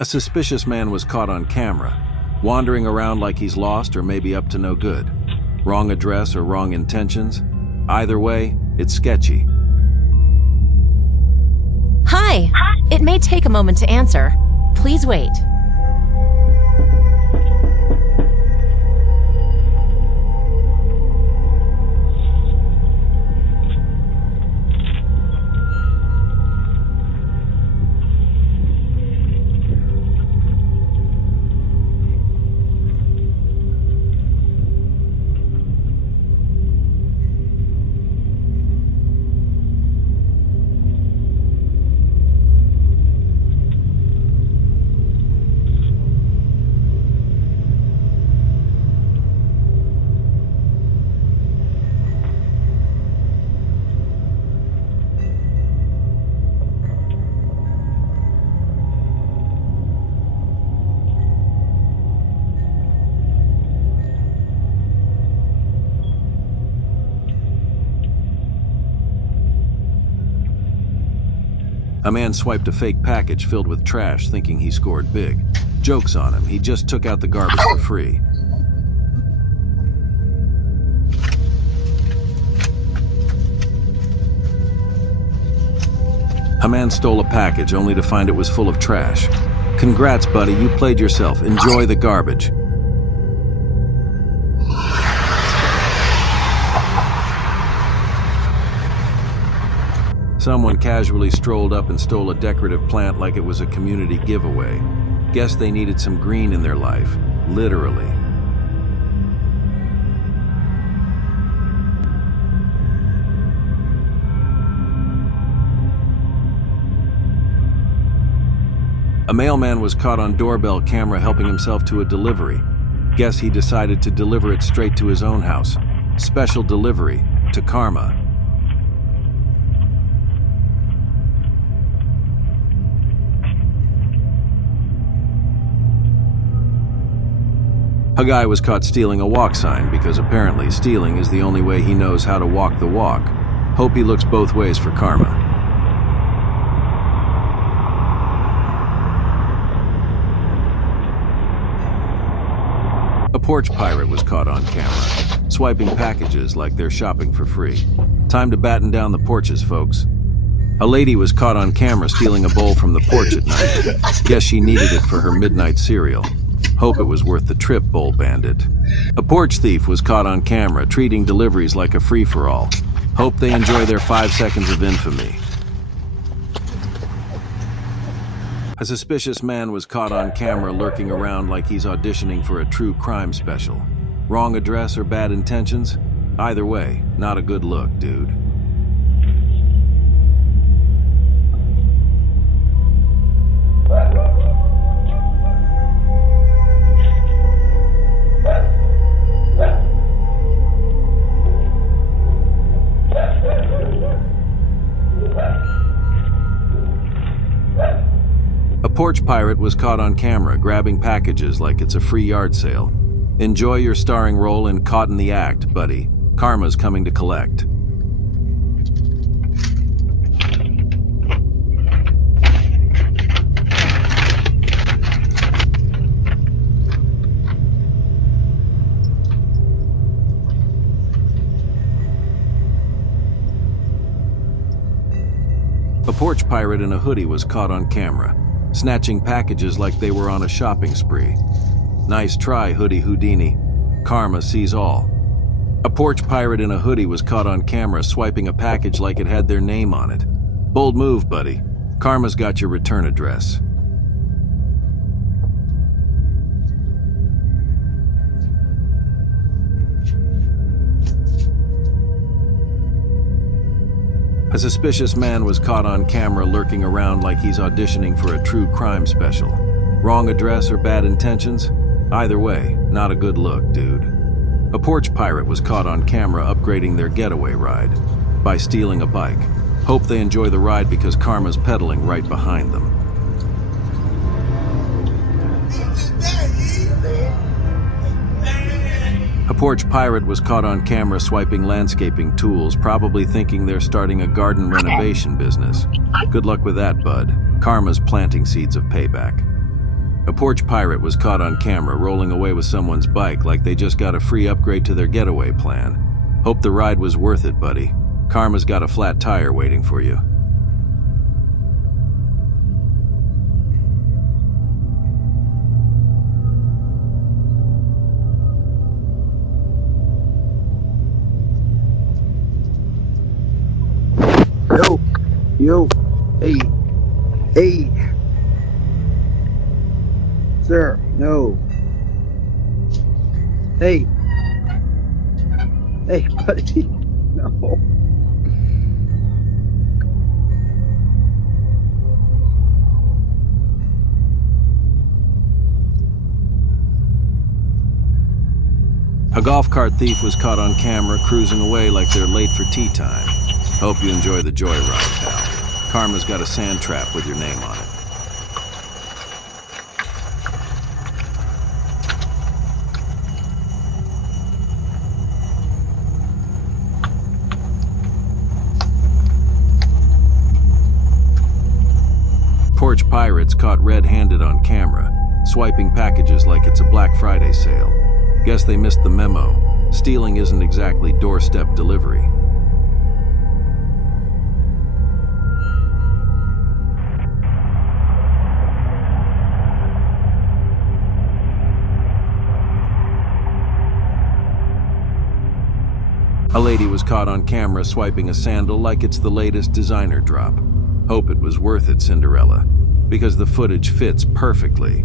A suspicious man was caught on camera, wandering around like he's lost or maybe up to no good. Wrong address or wrong intentions? Either way, it's sketchy. Hi! It may take a moment to answer. Please wait. A man swiped a fake package filled with trash thinking he scored big. Joke's on him, he just took out the garbage for free. A man stole a package only to find it was full of trash. Congrats, buddy, you played yourself. Enjoy the garbage. Someone casually strolled up and stole a decorative plant like it was a community giveaway. Guess they needed some green in their life. Literally. A mailman was caught on doorbell camera helping himself to a delivery. Guess he decided to deliver it straight to his own house. Special delivery to Karma. A guy was caught stealing a walk sign because apparently stealing is the only way he knows how to walk the walk. Hope he looks both ways for karma. A porch pirate was caught on camera, swiping packages like they're shopping for free. Time to batten down the porches, folks. A lady was caught on camera stealing a bowl from the porch at night. Guess she needed it for her midnight cereal. Hope it was worth the trip, bowl bandit. A porch thief was caught on camera treating deliveries like a free-for-all. Hope they enjoy their 5 seconds of infamy. A suspicious man was caught on camera lurking around like he's auditioning for a true crime special. Wrong address or bad intentions? Either way, not a good look, dude. A porch pirate was caught on camera grabbing packages like it's a free yard sale. Enjoy your starring role in Caught in the Act, buddy. Karma's coming to collect. A porch pirate in a hoodie was caught on camera, snatching packages like they were on a shopping spree. Nice try, Hoodie Houdini. Karma sees all. A porch pirate in a hoodie was caught on camera swiping a package like it had their name on it. Bold move, buddy. Karma's got your return address. A suspicious man was caught on camera lurking around like he's auditioning for a true crime special. Wrong address or bad intentions? Either way, not a good look, dude. A porch pirate was caught on camera upgrading their getaway ride by stealing a bike. Hope they enjoy the ride because Karma's pedaling right behind them. A porch pirate was caught on camera swiping landscaping tools, probably thinking they're starting a garden renovation business. Good luck with that, bud. Karma's planting seeds of payback. A porch pirate was caught on camera rolling away with someone's bike like they just got a free upgrade to their getaway plan. Hope the ride was worth it, buddy. Karma's got a flat tire waiting for you. Yo, hey, sir, no, hey, buddy, no. A golf cart thief was caught on camera cruising away like they're late for tea time. Hope you enjoy the joyride, pal. Karma's got a sand trap with your name on it. Porch Pirates caught red-handed on camera, swiping packages like it's a Black Friday sale. Guess they missed the memo. Stealing isn't exactly doorstep delivery. A lady was caught on camera swiping a sandal like it's the latest designer drop. Hope it was worth it, Cinderella, because the footage fits perfectly.